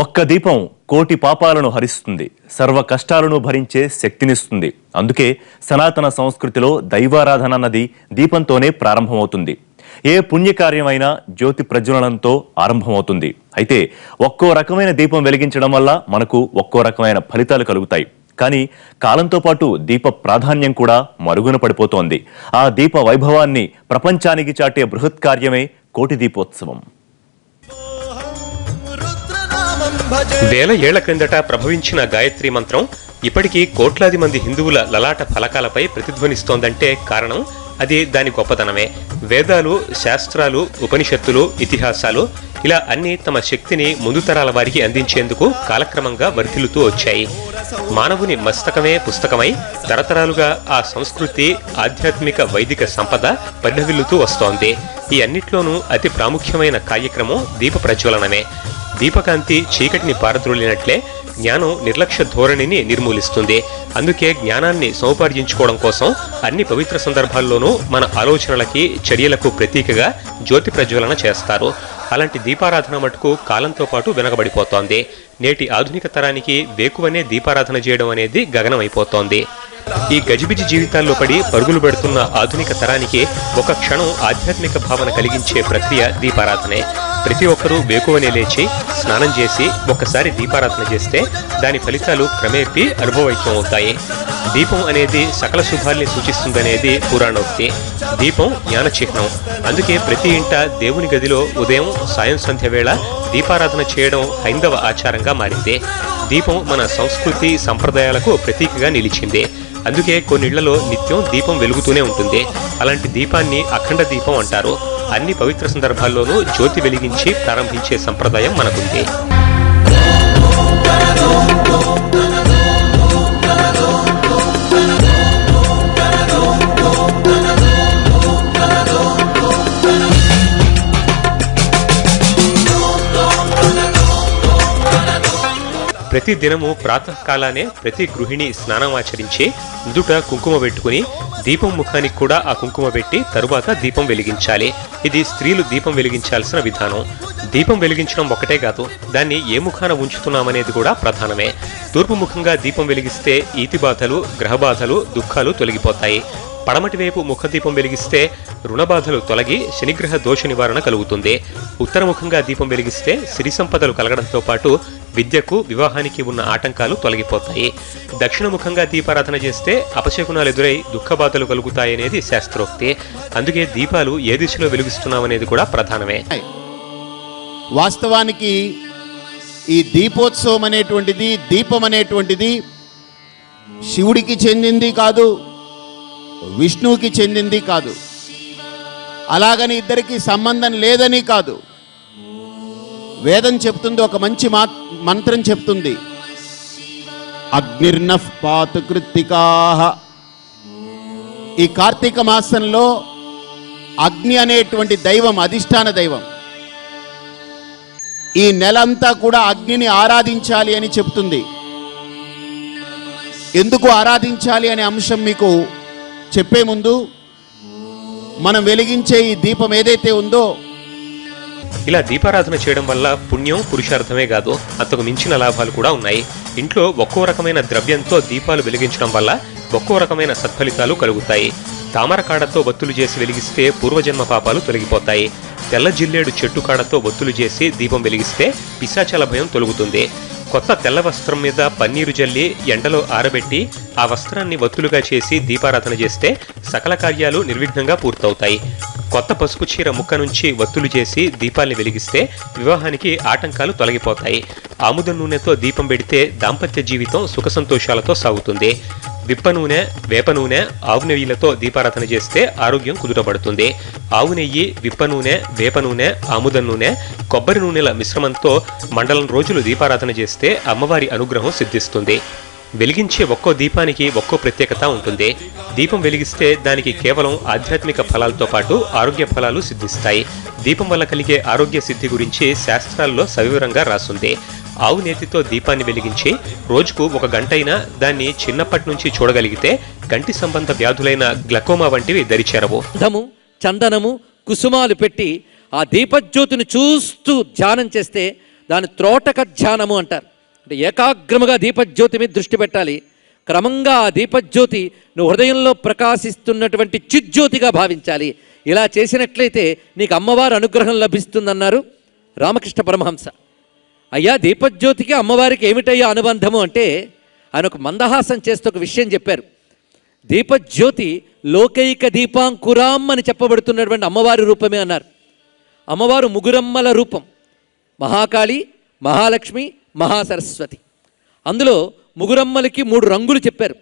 ఒక్క దీపం కోటి పాపాలను హరిస్తుంది, సర్వ కష్టాలను భరించే శక్తినిస్తుంది. అందుకే సనాతన సంస్కృతిలో దైవారాధన అన్నది దీపంతోనే ప్రారంభమవుతుంది. ఏ పుణ్యకార్యమైనా జ్యోతి ప్రజ్వలనంతో ఆరంభమవుతుంది. అయితే ఒక్కో రకమైన దీపం వెలిగించడం వల్ల మనకు ఒక్కో రకమైన ఫలితాలు కలుగుతాయి. కానీ కాలంతో పాటు దీప ప్రాధాన్యం కూడా మరుగున పడిపోతోంది. ఆ దీప వైభవాన్ని ప్రపంచానికి చాటే బృహత్ కార్యమే కోటి దీపోత్సవం. వేల ఏళ్ల క్రిందట ప్రభవించిన గాయత్రి మంత్రం ఇప్పటికీ కోట్లాది మంది హిందువుల లలాట ఫలకాలపై ప్రతిధ్వనిస్తోందంటే కారణం అది దాని గొప్పతనమే. వేదాలు, శాస్త్రాలు, ఉపనిషత్తులు, ఇతిహాసాలు ఇలా అన్ని తమ శక్తిని ముందు తరాల వారికి అందించేందుకు కాలక్రమంగా వర్ధిల్లుతూ వచ్చాయి. మానవుని మస్తకమే పుస్తకమై తరతరాలుగా ఆ సంస్కృతి, ఆధ్యాత్మిక, వైదిక సంపద పరిఢవిల్లుతూ వస్తోంది. ఈ అన్నిట్లోనూ అతి ప్రాముఖ్యమైన కార్యక్రమం దీప ప్రజ్వలనమే. దీపకాంతి చీకటిని పారద్రోలినట్లే జ్ఞానం నిర్లక్ష్య ధోరణిని నిర్మూలిస్తుంది. అందుకే జ్ఞానాన్ని సముపార్జించుకోవడం కోసం అన్ని పవిత్ర సందర్భాల్లోనూ మన ఆలోచనలకి, చర్యలకు ప్రతీకగా జ్యోతి ప్రజ్వలన చేస్తారు. అలాంటి దీపారాధన మటుకు కాలంతో పాటు వెనకబడిపోతోంది. నేటి ఆధునిక తరానికి వేకువనే దీపారాధన చేయడం అనేది గగనమైపోతోంది. ఈ గజిబిజి జీవితాల్లో పడి పరుగులు పెడుతున్న ఆధునిక తరానికి ఒక క్షణం ఆధ్యాత్మిక భావన కలిగించే ప్రక్రియ దీపారాధనే. ప్రతి ఒక్కరూ వేకువనే లేచి స్నానం చేసి ఒక్కసారి దీపారాధన చేస్తే దాని ఫలితాలు క్రమేపీ అనుభవైక్యం అవుతాయి. దీపం అనేది సకల శుభాల్ని సూచిస్తుందనేది పురాణోక్తి. దీపం జ్ఞాన చిహ్నం. అందుకే ప్రతి ఇంట దేవుని గదిలో ఉదయం, సాయం సంధ్య వేళ దీపారాధన చేయడం హైందవ ఆచారంగా మారింది. దీపం మన సంస్కృతి, సంప్రదాయాలకు ప్రతీకగా నిలిచింది. అందుకే కొన్నిళ్లలో నిత్యం దీపం వెలుగుతూనే ఉంటుంది. అలాంటి దీపాన్ని అఖండ దీపం అంటారు. అన్ని పవిత్ర సందర్భాల్లోనూ జ్యోతి వెలిగించి ప్రారంభించే సంప్రదాయం మనకుంది. ప్రతి దినము ప్రాతకాలానే ప్రతి గృహిణి స్నానం ఆచరించి నుదుట కుంకుమ పెట్టుకుని దీపం ముఖానికి కూడా ఆ కుంకుమ పెట్టి తరువాత దీపం వెలిగించాలి. ఇది స్త్రీలు దీపం వెలిగించాల్సిన విధానం. దీపం వెలిగించడం ఒకటే కాదు, దాన్ని ఏ ముఖాన ఉంచుతున్నామనేది కూడా ప్రధానమే. తూర్పు ముఖంగా దీపం వెలిగిస్తే ఈతి బాధలు, గ్రహబాధలు, దుఃఖాలు తొలగిపోతాయి. పడమటి వైపు ముఖదీపం వెలిగిస్తే రుణబాధలు తొలగి శనిగ్రహ దోష నివారణ కలుగుతుంది. ఉత్తరముఖంగా దీపం వెలిగిస్తే సిరి సంపదలు కలగడంతో పాటు విద్యకు, వివాహానికి ఉన్న ఆటంకాలు తొలగిపోతాయి. దక్షిణముఖంగా దీపారాధన చేస్తే అపశకునాలు ఎదురై దుఃఖబాధలు కలుగుతాయనేది శాస్త్రోక్తి. అందుకే దీపాలు ఏ దిశలో వెలిగిస్తున్నామనేది కూడా ప్రధానమే. వాస్తవానికి ఈ దీపోత్సవం అనేటువంటిది, దీపం అనేటువంటిది శివుడికి చెందింది కాదు, విష్ణువుకి చెందింది కాదు, అలాగని ఇద్దరికి సంబంధం లేదని కాదు. వేదం చెప్తుంది, ఒక మంచి మంత్రం చెప్తుంది, అగ్నిర్నః పాతు కృత్తికాః. ఈ కార్తీక మాసంలో అగ్ని అనేటువంటి దైవం, అధిష్టాన దైవం, ఈ నెలంతా కూడా అగ్నిని ఆరాధించాలి అని చెప్తుంది. ఎందుకు ఆరాధించాలి అనే అంశం మీకు చెప్పే ముందు మనం వెలిగించే ఈ దీపం ఏదైతే ఉందో, ఇలా దీపారాధన చేయడం వల్ల పుణ్యం, పురుషార్థమే కాదు అంతకు మించిన లాభాలు కూడా ఉన్నాయి. ఇంట్లో ఒక్కో రకమైన ద్రవ్యంతో దీపాలు వెలిగించడం వల్ల ఒక్కో రకమైన సత్ఫలితాలు కలుగుతాయి. తామర కాడతో ఒత్తులు చేసి వెలిగిస్తే పూర్వజన్మ పాపాలు తొలగిపోతాయి. తెల్ల జిల్లేడు చెట్టు కాడతో ఒత్తులు చేసి దీపం వెలిగిస్తే పిశాచాల భయం తొలగుతుంది. కొత్త తెల్ల వస్త్రం మీద పన్నీరు జల్లి ఎండలో ఆరబెట్టి ఆ వస్త్రాన్ని ఒత్తులుగా చేసి దీపారాధన చేస్తే సకల కార్యాలు నిర్విఘ్నంగా పూర్తవుతాయి. కొత్త పసుపు చీర ముక్క నుంచి ఒత్తులు చేసి దీపాల్ని వెలిగిస్తే వివాహానికి ఆటంకాలు తొలగిపోతాయి. ఆముదం నూనెతో దీపం పెడితే దాంపత్య జీవితం సుఖ సంతోషాలతో సాగుతుంది. విప్ప నూనె, వేప నూనె, ఆవు నెయ్యిలతో దీపారాధన చేస్తే ఆరోగ్యం కుదుటపడుతుంది. ఆవు నెయ్యి, విప్ప నూనె, వేప నూనె, ఆముదం నూనె, కొబ్బరి నూనెల మిశ్రమంతో మండలం రోజులు దీపారాధన చేస్తే అమ్మవారి అనుగ్రహం సిద్ధిస్తుంది. వెలిగించే ఒక్కో దీపానికి ఒక్కో ప్రత్యేకత ఉంటుంది. దీపం వెలిగిస్తే దానికి కేవలం ఆధ్యాత్మిక ఫలాలతో పాటు ఆరోగ్య ఫలాలు సిద్ధిస్తాయి. దీపం వల్ల కలిగే ఆరోగ్య సిద్ధి గురించి శాస్త్రాల్లో సవివరంగా రాసుంది. ఆవు నేతితో దీపాన్ని వెలిగించి రోజుకు 1 గంటైనా దాన్ని చిన్నప్పటి నుంచి చూడగలిగితే కంటి సంబంధ వ్యాధులైన గ్లకోమా వంటివి దరిచేరవు. చందనము, కుసుమాలు పెట్టి ఆ దీపజ్యోతిని చూస్తూ ధ్యానం చేస్తే దాని త్రోటక ధ్యానము అంటారు. అంటే ఏకాగ్రముగా దీపజ్యోతి మీద దృష్టి పెట్టాలి. క్రమంగా ఆ దీపజ్యోతి నువ్వు హృదయంలో ప్రకాశిస్తున్నటువంటి చిజ్యోతిగా భావించాలి. ఇలా చేసినట్లయితే నీకు అమ్మవారి అనుగ్రహం లభిస్తుందన్నారు రామకృష్ణ పరమహంస. అయ్యా, దీపజ్యోతికి అమ్మవారికి ఏమిటయ్యా అనుబంధము అంటే ఆయన ఒక మందహాసం చేస్తూ ఒక విషయం చెప్పారు. దీపజ్యోతి లోకైక దీపాంకురాం అని చెప్పబడుతున్నటువంటి అమ్మవారి రూపమే అన్నారు. అమ్మవారు ముగురమ్మల రూపం, మహాకాళి, మహాలక్ష్మి, మహాసరస్వతి. అందులో ముగురమ్మలకి 3 రంగులు చెప్పారు.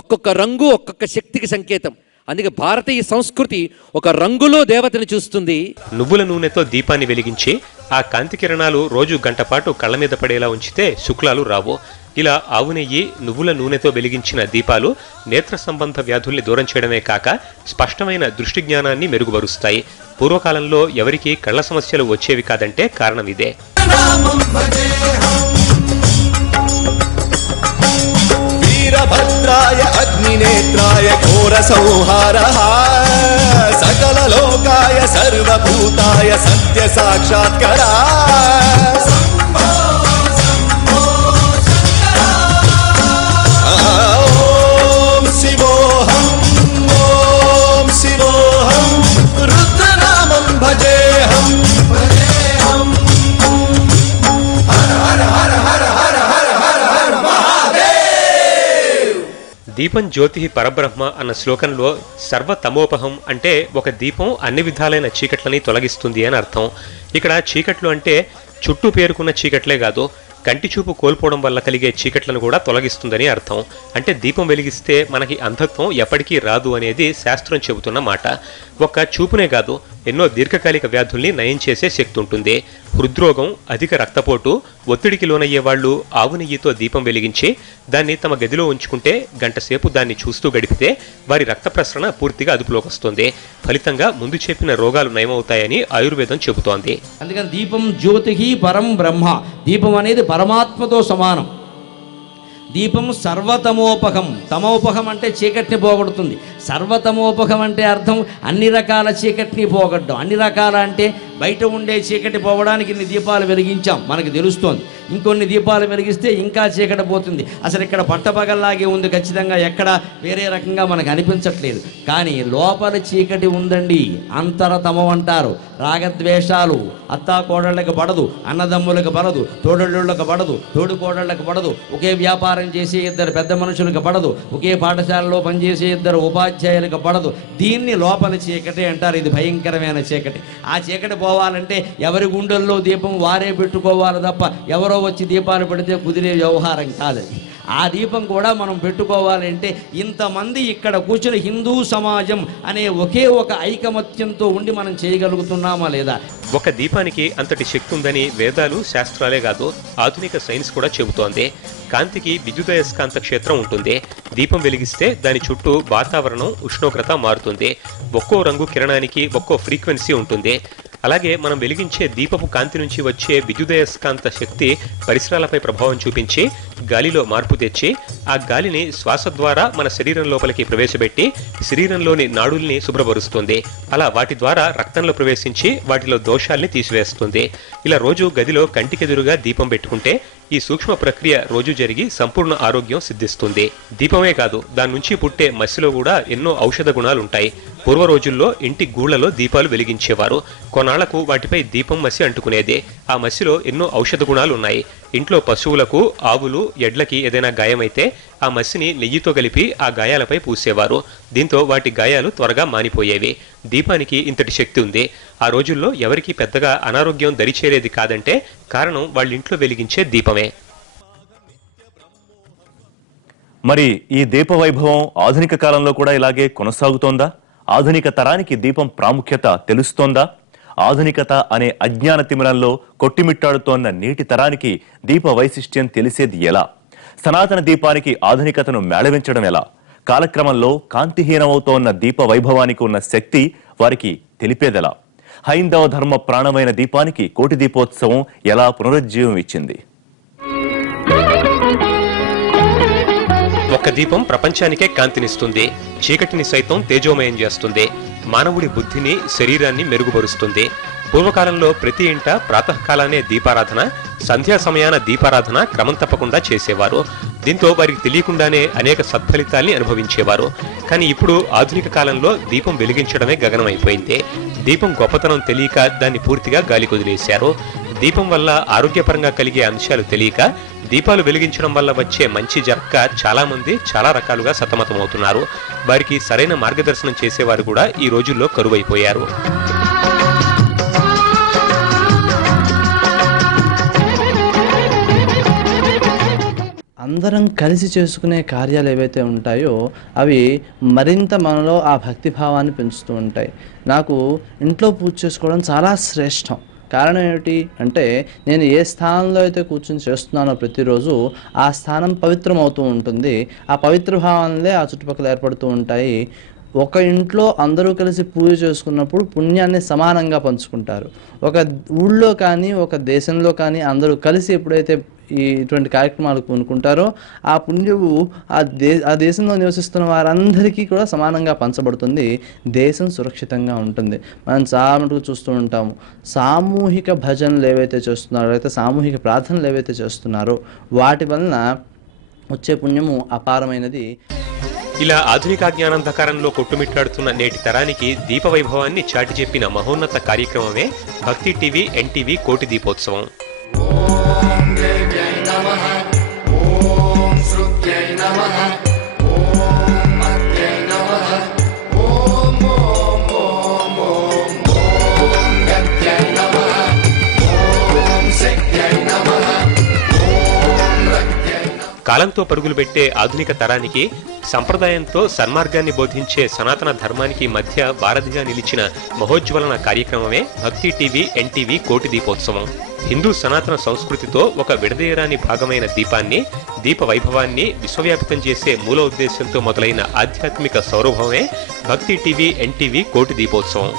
ఒక్కొక్క రంగు ఒక్కొక్క శక్తికి సంకేతం. అందుకే భారతీయ సంస్కృతి ఒక రంగులో దేవతని చూస్తుంది. నువ్వుల నూనెతో దీపాన్ని వెలిగించి ఆ కాంతి కిరణాలు రోజు గంట పాటు కళ్ళ మీద పడేలా ఉంచితే శుక్లాలు రావు. ఇలా ఆవు నెయ్యి, నువ్వుల నూనెతో వెలిగించిన దీపాలు నేత్ర సంబంధ వ్యాధుల్ని దూరం చేయడమే కాక స్పష్టమైన దృష్టి జ్ఞానాన్ని మెరుగుపరుస్తాయి. పూర్వకాలంలో ఎవరికి కళ్ళ సమస్యలు వచ్చేవి కాదంటే కారణం ఇదే. వీరభద్రాయ అగ్నినేత్రాయ ఘోర సంహారః సకల లోకాయ సర్వభూతాయ సత్య సాక్షాత్కరా ఓం శివోహం ఓం శివోహం రుద్రనామం భజేహం భజేహం హర హర హర హర హర హర హర మహాదేవ్. దీపం జ్యోతి పరబ్రహ్మ అన్న శ్లోకంలో సర్వతమోపహం అంటే ఒక దీపం అన్ని విధాలైన చీకట్లని తొలగిస్తుంది అని అర్థం. ఇక్కడ చీకట్లు అంటే చుట్టూ పేరుకున్న చీకట్లే కాదు, కంటి చూపు కోల్పోవడం వల్ల కలిగే చీకట్లను కూడా తొలగిస్తుందని అర్థం. అంటే దీపం వెలిగిస్తే మనకి అంధత్వం ఎప్పటికీ రాదు అనేది శాస్త్రం చెబుతున్న మాట. ఒక్క చూపునే కాదు, ఎన్నో దీర్ఘకాలిక వ్యాధుల్ని నయం చేసే శక్తి ఉంటుంది. హృద్రోగం, అధిక రక్తపోటు, ఒత్తిడికి లోనయ్యే వాళ్ళు ఆవు నెయ్యితో దీపం వెలిగించి దాన్ని తమ గదిలో ఉంచుకుంటే గంట సేపు దాన్ని చూస్తూ గడిపితే వారి రక్త ప్రసరణ పూర్తిగా అదుపులోకి వస్తుంది. ఫలితంగా ముందు చెప్పిన రోగాలు నయమవుతాయని ఆయుర్వేదం చెబుతోంది. అందుకని దీపం జ్యోతికి పరం బ్రహ్మ. దీపం అనేది పరమాత్మతో సమానం. దీపం సర్వతమోపహం. తమోపహం అంటే చీకటిని పోగొడుతుంది. సర్వతమోపహం అంటే అర్థం అన్ని రకాల చీకటిని పోగొట్టడం. అన్ని రకాల అంటే బయట ఉండే చీకటి పోవడానికి ఇన్ని దీపాలు వెలిగించాం, మనకు తెలుస్తోంది. ఇంకొన్ని దీపాలు వెలిగిస్తే ఇంకా చీకటి పోతుంది. అసలు ఇక్కడ పట్టపగల్లాగే ఉంది, ఖచ్చితంగా ఎక్కడ వేరే రకంగా మనకు అనిపించట్లేదు. కానీ లోపల చీకటి ఉందండి, అంతరతమం అంటారు. రాగద్వేషాలు అత్తా కోడళ్ళకి పడదు, అన్నదమ్ములకు పడదు, తోడళ్ళకి పడదు, తోడు కోడళ్ళకి పడదు, ఒకే వ్యాపారం చేసే 2 పెద్ద మనుషులకు పడదు, ఒకే పాఠశాలలో పనిచేసే 2 ఉపాధ్యాయులకు పడదు. దీన్ని లోపల చీకటి అంటారు. ఇది భయంకరమైన చీకటి. ఆ చీకటి పోవాలంటే ఎవరి గుండెల్లో దీపం వారే పెట్టుకోవాలి తప్ప ఎవరో వచ్చి దీపాలు పెడితే కుదిరే వ్యవహారం కాదు. ఆ దీపం కూడా మనం పెట్టుకోవాలంటే ఇంతమంది ఇక్కడ కూర్చుని హిందూ సమాజం అనే ఒకే ఒక ఐకమత్యంతో ఉండి మనం చేయగలుగుతున్నామా లేదా? ఒక దీపానికి అంతటి శక్తి ఉందని వేదాలు, శాస్త్రాలే కాదు, ఆధునిక సైన్స్ కూడా చెబుతోంది. కాంతికి విద్యుదయస్కాంత క్షేత్రం ఉంటుంది. దీపం వెలిగిస్తే దాని చుట్టూ వాతావరణం, ఉష్ణోగ్రత మారుతుంది. ఒక్కో రంగు కిరణానికి ఒక్కో ఫ్రీక్వెన్సీ ఉంటుంది. అలాగే మనం వెలిగించే దీపపు కాంతి నుంచి వచ్చే విద్యుదయస్కాంత శక్తి పరిసరాలపై ప్రభావం చూపించి గాలిలో మార్పు తెచ్చి ఆ గాలిని శ్వాస ద్వారా మన శరీరం లోపలికి ప్రవేశపెట్టి శరీరంలోని నాడుల్ని శుభ్రపరుస్తుంది. అలా వాటి ద్వారా రక్తంలో ప్రవేశించి వాటిలో దోషాల్ని తీసివేస్తుంది. ఇలా రోజు గదిలో కంటికెదురుగా దీపం పెట్టుకుంటే ఈ సూక్ష్మ ప్రక్రియ రోజు జరిగి సంపూర్ణ ఆరోగ్యం సిద్ధిస్తుంది. దీపమే కాదు, దాని నుంచి పుట్టే మసిలో కూడా ఎన్నో ఔషధ గుణాలుంటాయి. పూర్వ రోజుల్లో ఇంటి గూళ్లలో దీపాలు వెలిగించేవారు. కొన్నాళ్లకు వాటిపై దీపం మసి అంటుకునేదే. ఆ మసిలో ఎన్నో ఔషధ గుణాలు ఉన్నాయి. ఇంట్లో పశువులకు, ఆవులు, ఎడ్లకి ఏదైనా గాయమైతే ఆ మసిని నెయ్యితో కలిపి ఆ గాయాలపై పూసేవారు. దీంతో వాటి గాయాలు త్వరగా మానిపోయేవి. దీపానికి ఇంతటి శక్తి ఉంది. ఆ రోజుల్లో ఎవరికి పెద్దగా అనారోగ్యం దరిచేరేది కాదంటే కారణం వాళ్ళింట్లో వెలిగించే దీపమే. మరి ఈ దీప వైభవం ఆధునిక కాలంలో కూడా ఇలాగే కొనసాగుతోందా? ఆధునిక తరానికి దీపం ప్రాముఖ్యత తెలుస్తోందా? ఆధునికత అనే అజ్ఞాన తిమిరంలో కొట్టిమిట్టాడుతోన్న నేటి తరానికి దీప వైశిష్ట్యం తెలిసేది ఎలా? సనాతన దీపానికి ఆధునికతను మేళవించడం ఎలా? కాలక్రమంలో కాంతిహీనమవుతోన్న దీప వైభవానికి ఉన్న శక్తి వారికి తెలిపేదెలా? హైందవ ధర్మ ప్రాణమైన దీపానికి కోటి దీపోత్సవం ఎలా పునరుజ్జీవం ఇచ్చింది? ఒక్క దీపం ప్రపంచానికే కాంతినిస్తుంది. చీకటిని సైతం తేజోమయం చేస్తుంది. మానవుడి బుద్ధిని, శరీరాన్ని మెరుగుపరుస్తుంది. పూర్వకాలంలో ప్రతి ఇంట ప్రాతకాలానే దీపారాధన, సంధ్యా సమయాన దీపారాధన క్రమం తప్పకుండా చేసేవారు. దీంతో వారికి తెలియకుండానే అనేక సత్ఫలితాల్ని అనుభవించేవారు. కానీ ఇప్పుడు ఆధునిక కాలంలో దీపం వెలిగించడమే గగనమైపోయింది. దీపం గొప్పతనం తెలియక దాన్ని పూర్తిగా గాలి కుదిలేశారు. దీపం వల్ల ఆరోగ్యపరంగా కలిగే అంశాలు తెలియక దీపాలు వెలిగించడం వల్ల వచ్చే మంచి జరక్క చాలా మంది చాలా రకాలుగా సతమతమవుతున్నారు. వారికి సరైన మార్గదర్శనం చేసేవారు కూడా ఈ రోజుల్లో కరువైపోయారు. అందరం కలిసి చేసుకునే కార్యాలు ఏవైతే ఉంటాయో అవి మరింత మనలో ఆ భక్తిభావాన్ని పెంచుతూ ఉంటాయి. నాకు ఇంట్లో పూజ చేసుకోవడం చాలా శ్రేష్టం. కారణం ఏమిటి అంటే నేను ఏ స్థానంలో అయితే కూర్చొని చేస్తున్నానో ప్రతిరోజు ఆ స్థానం పవిత్రమవుతూ ఉంటుంది. ఆ పవిత్ర భావాలే ఆ చుట్టుపక్కల ఏర్పడుతూ ఉంటాయి. ఒక ఇంట్లో అందరూ కలిసి పూజ చేసుకున్నప్పుడు పుణ్యాన్ని సమానంగా పంచుకుంటారు. ఒక ఊళ్ళో కానీ ఒక దేశంలో కానీ అందరూ కలిసి ఎప్పుడైతే ఇటువంటి కార్యక్రమాలు పూనుకుంటారో ఆ పుణ్యము ఆ దేశంలో నివసిస్తున్న వారందరికీ కూడా సమానంగా పంచబడుతుంది. దేశం సురక్షితంగా ఉంటుంది. మనం చాలా మటుకు చూస్తూ ఉంటాము, సామూహిక భజనలు ఏవైతే చేస్తున్నారో లేకపోతే సామూహిక ప్రార్థనలు ఏవైతే చేస్తున్నారో వాటి వలన వచ్చే పుణ్యము అపారమైనది. ఇలా ఆధునిక జ్ఞానాంధకారంలో కొట్టుమిట్టాడుతున్న నేటి తరానికి దీప వైభవాన్ని చాటి చెప్పిన మహోన్నత కార్యక్రమమే భక్తి టీవీ ఎన్టీవీ కోటి దీపోత్సవం. కాలంతో పరుగులు పెట్టే ఆధునిక తరానికి సంప్రదాయంతో సన్మార్గాన్ని బోధించే సనాతన ధర్మానికి మధ్య వారధిగా నిలిచిన మహోజ్వలన కార్యక్రమమే భక్తి టీవీ ఎన్టీవీ కోటి దీపోత్సవం. హిందూ సనాతన సంస్కృతితో ఒక విడదీయరాని భాగమైన దీపాన్ని, దీప వైభవాన్ని విశ్వవ్యాప్తం చేసే మూల ఉద్దేశంతో మొదలైన ఆధ్యాత్మిక సౌరభమే భక్తి టీవీ ఎన్టీవీ కోటి దీపోత్సవం.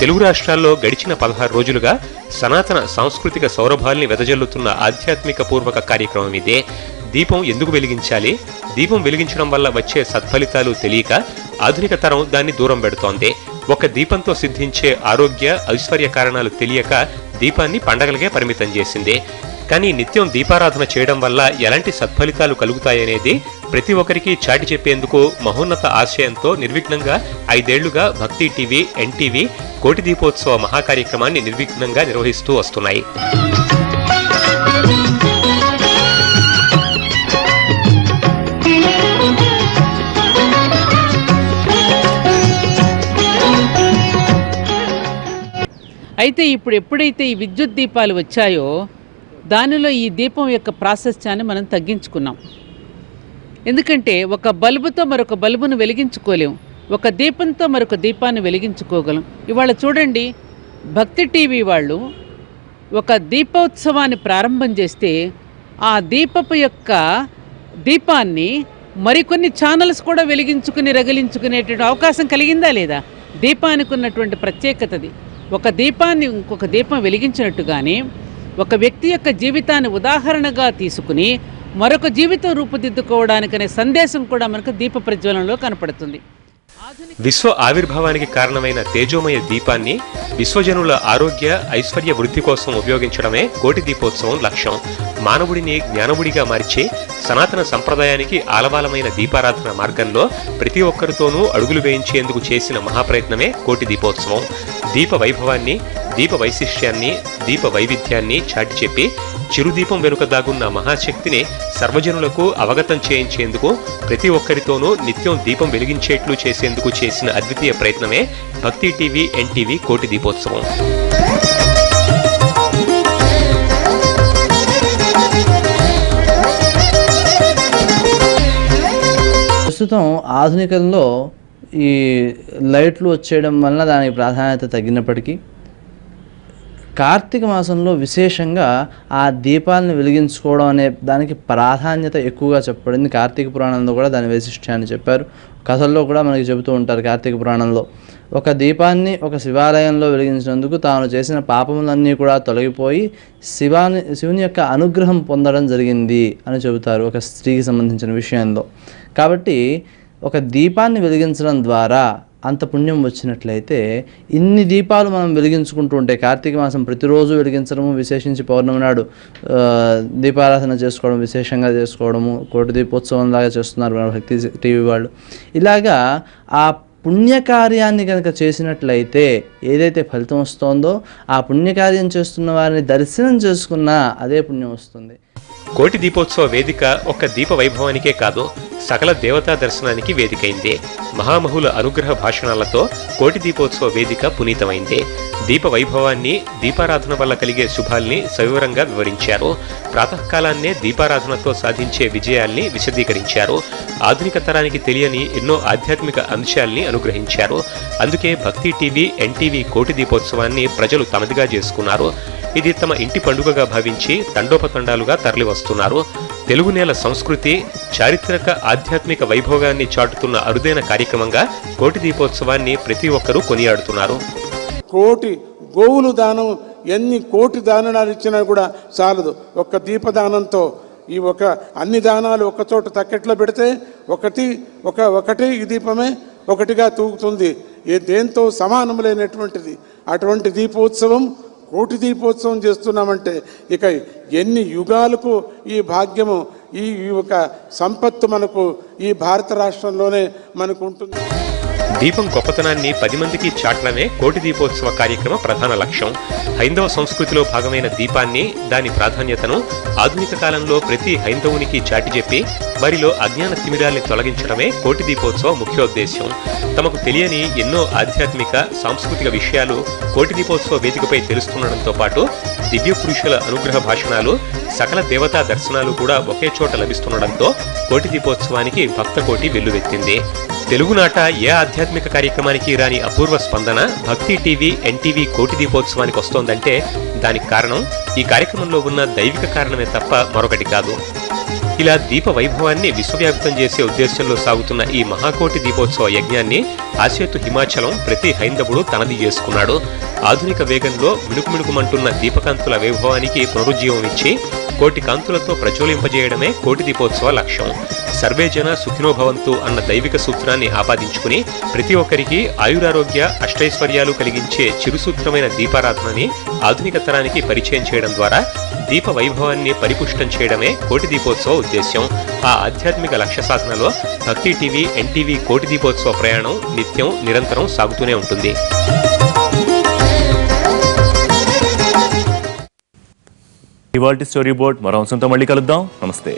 తెలుగు రాష్ట్రాల్లో గడిచిన 16 రోజులుగా సనాతన సాంస్కృతిక సౌరభాల్ని వెదజల్లుతున్న ఆధ్యాత్మిక పూర్వక కార్యక్రమం ఇదే. దీపం ఎందుకు వెలిగించాలి, దీపం వెలిగించడం వల్ల వచ్చే సత్ఫలితాలు తెలియక ఆధునిక తరం దాన్ని దూరం పెడుతోంది. ఒక దీపంతో సిద్ధించే ఆరోగ్య ఐశ్వర్య కారణాలు తెలియక దీపాన్ని పండగలకే పరిమితం చేసింది. కానీ నిత్యం దీపారాధన చేయడం వల్ల ఎలాంటి సత్ఫలితాలు కలుగుతాయనేది ప్రతి ఒక్కరికి చాటి చెప్పేందుకు మహోన్నత ఆశయంతో నిర్విఘ్నంగా 5 ఏళ్లుగా భక్తి టీవీ ఎన్టీవీ కోటి దీపోత్సవ మహాకార్యక్రమాన్ని నిర్విఘ్నంగా నిర్వహిస్తూ వస్తున్నాయి. అయితే ఇప్పుడు ఎప్పుడైతే ఈ విద్యుత్ దీపాలు వచ్చాయో దానిలో ఈ దీపం యొక్క ప్రాశస్త్యాన్ని మనం తగ్గించుకున్నాం. ఎందుకంటే ఒక బల్బుతో మరొక బల్బును వెలిగించుకోలేం, ఒక దీపంతో మరొక దీపాన్ని వెలిగించుకోగలం. ఇవాళ చూడండి, భక్తి టీవీ వాళ్ళు ఒక దీపోత్సవాన్ని ప్రారంభం చేస్తే ఆ దీపపు యొక్క దీపాన్ని మరికొన్ని ఛానల్స్ కూడా వెలిగించుకుని రగిలించుకునేటువంటి అవకాశం కలిగిందా లేదా? దీపానికి ఉన్నటువంటి ప్రత్యేకతది. ఒక దీపాన్ని ఇంకొక దీపం వెలిగించినట్టుగానే ఒక వ్యక్తి యొక్క జీవితాన్ని ఉదాహరణగా తీసుకుని మరొక జీవితం రూపుదిద్దుకోవడానికనే సందేశం కూడా మనకు దీప ప్రజ్వలనలో కనపడుతుంది. విశ్వ ఆవిర్భావానికి కారణమైన తేజోమయ దీపాన్ని విశ్వజనుల ఆరోగ్య ఐశ్వర్య వృద్ధి కోసం ఉపయోగించడమే కోటి దీపోత్సవం లక్ష్యం. మానవుడిని జ్ఞానవుడిగా మార్చి సనాతన సంప్రదాయానికి ఆలవాలమైన దీపారాధన మార్గంలో ప్రతి ఒక్కరితోనూ అడుగులు వేయించేందుకు చేసిన మహాప్రయత్నమే కోటి దీపోత్సవం. దీప వైభవాన్ని, దీప వైశిష్ట్యాన్ని, దీప వైవిధ్యాన్ని చాటి చెప్పి చిరుదీపం వెనుక దాగున్న మహాశక్తిని సర్వజనులకు అవగతం చేయించేందుకు ప్రతి ఒక్కరితోనూ నిత్యం దీపం వెలిగించేట్లు చేసేందుకు చేసిన అద్వితీయ ప్రయత్నమే భక్తి టీవీ ఎన్టీవీ కోటి దీపోత్సవం. ప్రస్తుతం ఆధునికంలో ఈ లైట్లు వచ్చేయడం వలన దానికి ప్రాధాన్యత తగ్గినప్పటికీ కార్తీక మాసంలో విశేషంగా ఆ దీపాలను వెలిగించుకోవడం అనే దానికి ప్రాధాన్యత ఎక్కువగా చెప్పబడింది. కార్తీక పురాణంలో కూడా దాని వైశిష్ట్యాన్ని చెప్పారు. కథల్లో కూడా మనకి చెబుతూ ఉంటారు. కార్తీక పురాణంలో ఒక దీపాన్ని ఒక శివాలయంలో వెలిగించినందుకు తాను చేసిన పాపములన్నీ కూడా తొలగిపోయి శివుని యొక్క అనుగ్రహం పొందడం జరిగింది అని చెబుతారు ఒక స్త్రీకి సంబంధించిన విషయంలో. కాబట్టి ఒక దీపాన్ని వెలిగించడం ద్వారా అంత పుణ్యం వచ్చినట్లయితే ఇన్ని దీపాలు మనం వెలిగించుకుంటూ ఉంటే కార్తీక మాసం ప్రతిరోజు వెలిగించడము, విశేషించి పౌర్ణమి నాడు దీపారాధన చేసుకోవడం, విశేషంగా చేసుకోవడము, కోటి దీపోత్సవం లాగా చేస్తున్నారు మన భక్తి టీవీ వాళ్ళు. ఇలాగా ఆ పుణ్యకార్యాన్ని కనుక చేసినట్లయితే ఏదైతే ఫలితం వస్తుందో ఆ పుణ్యకార్యం చేస్తున్న వారిని దర్శనం చేసుకున్నా అదే పుణ్యం వస్తుంది. కోటి దీపోత్సవ వేదిక ఒక్క దీప వైభవానికే కాదు, సకల దేవతా దర్శనానికి వేదికైంది. మహామహుల అనుగ్రహ భాషణాలతో కోటి దీపోత్సవ వేదిక పునీతమైంది. దీప వైభవాన్ని, దీపారాధన వల్ల కలిగే శుభాల్ని సవివరంగా వివరించారు. ప్రాతకాలాన్నే దీపారాధనతో సాధించే విజయాల్ని విశదీకరించారు. ఆధునిక తరానికి తెలియని ఎన్నో ఆధ్యాత్మిక అంశాల్ని అనుగ్రహించారు. అందుకే భక్తి టీవీ, ఎన్టీవీ కోటి దీపోత్సవాన్ని ప్రజలు తమదిగా చేసుకున్నారు. ఇది తమ ఇంటి పండుగగా భావించి తండోపతండాలుగా తరలివస్తున్నారు. తెలుగు నేల సంస్కృతి, చారిత్రక ఆధ్యాత్మిక వైభోగాన్ని చాటుతున్న అరుదైన కార్యక్రమంగా కోటి దీపోత్సవాన్ని ప్రతి ఒక్కరూ కొనియాడుతున్నారు. కోటి గోవులు దానం, ఎన్ని కోటి దానాలు ఇచ్చినా కూడా చాలదు. ఒక్క దీపదానంతో ఈ అన్ని దానాలు ఒక చోట తక్కెట్లో పెడితే ఒకటి ఈ దీపమే ఒకటిగా తూగుతుంది. దేంతో సమానం లేనటువంటిది అటువంటి దీపోత్సవం. కోటి దీపోత్సవం చేస్తున్నామంటే ఇక ఎన్ని యుగాలకు ఈ భాగ్యము, ఈ సంపత్తు మనకు ఈ భారత రాష్ట్రంలోనే మనకు ఉంటుంది. దీపం గొప్పతనాన్ని 10 మందికి చాటడమే కోటి దీపోత్సవ కార్యక్రమ ప్రధాన లక్ష్యం. హైందవ సంస్కృతిలో భాగమైన దీపాన్ని, దాని ప్రాధాన్యతను ఆధునిక కాలంలో ప్రతి హైందవునికి చాటి చెప్పి వారిలో అజ్ఞాన తిమిరాల్ని తొలగించడమే కోటి దీపోత్సవ ముఖ్యోద్దేశ్యం. తమకు తెలియని ఎన్నో ఆధ్యాత్మిక, సాంస్కృతిక విషయాలు కోటి దీపోత్సవ వేదికపై తెలుస్తుండడంతో పాటు దివ్య పురుషుల అనుగ్రహ భాషణాలు, సకల దేవతా దర్శనాలు కూడా ఒకే చోట లభిస్తుండడంతో కోటి దీపోత్సవానికి భక్త కోటి వెల్లువెత్తింది. తెలుగునాట ఏ ఆధ్యాత్మిక కార్యక్రమానికి రాని అపూర్వ స్పందన భక్తి టీవీ, ఎన్టీవీ కోటి దీపోత్సవానికి వస్తోందంటే దానికి కారణం ఈ కార్యక్రమంలో ఉన్న దైవిక కారణమే తప్ప మరొకటి కాదు. ఇలా దీప వైభవాన్ని విశ్వవ్యాప్తం చేసే ఉద్దేశంలో సాగుతున్న ఈ మహాకోటి దీపోత్సవ యజ్ఞాన్ని ఆసేతు హిమాచలం ప్రతి హైందవుడు తనది చేసుకున్నాడు. ఆధునిక వేగంలో మిణుకుమిణుకుమంటున్న దీపకాంతుల వైభవానికి పునరుజ్జీవం ఇచ్చి కోటి కాంతులతో ప్రజ్వలింపజేయడమే కోటి దీపోత్సవ లక్ష్యం. సర్వేజన సుఖినోభవంతు అన్న దైవిక సూత్రాన్ని ఆపాదించుకుని ప్రతి ఒక్కరికి ఆయురారోగ్య, అష్టైశ్వర్యాలు కలిగించే చిరుసూత్రమైన దీపారాధనని ఆధునిక తరానికి పరిచయం చేయడం ద్వారా దీప వైభవాన్ని పరిపుష్టం చేయడమే కోటి దీపోత్సవ ఉద్దేశ్యం. ఆ ఆధ్యాత్మిక లక్ష్య సాధనలో భక్తి టీవీ, ఎన్టీవీ కోటి దీపోత్సవ ప్రయాణం నిత్యం నిరంతరం సాగుతూనే ఉంటుంది. ఇవాల్టి స్టోరీ బోర్డ్ మరో అంశంతో మళ్ళీ కలుద్దాం. నమస్తే.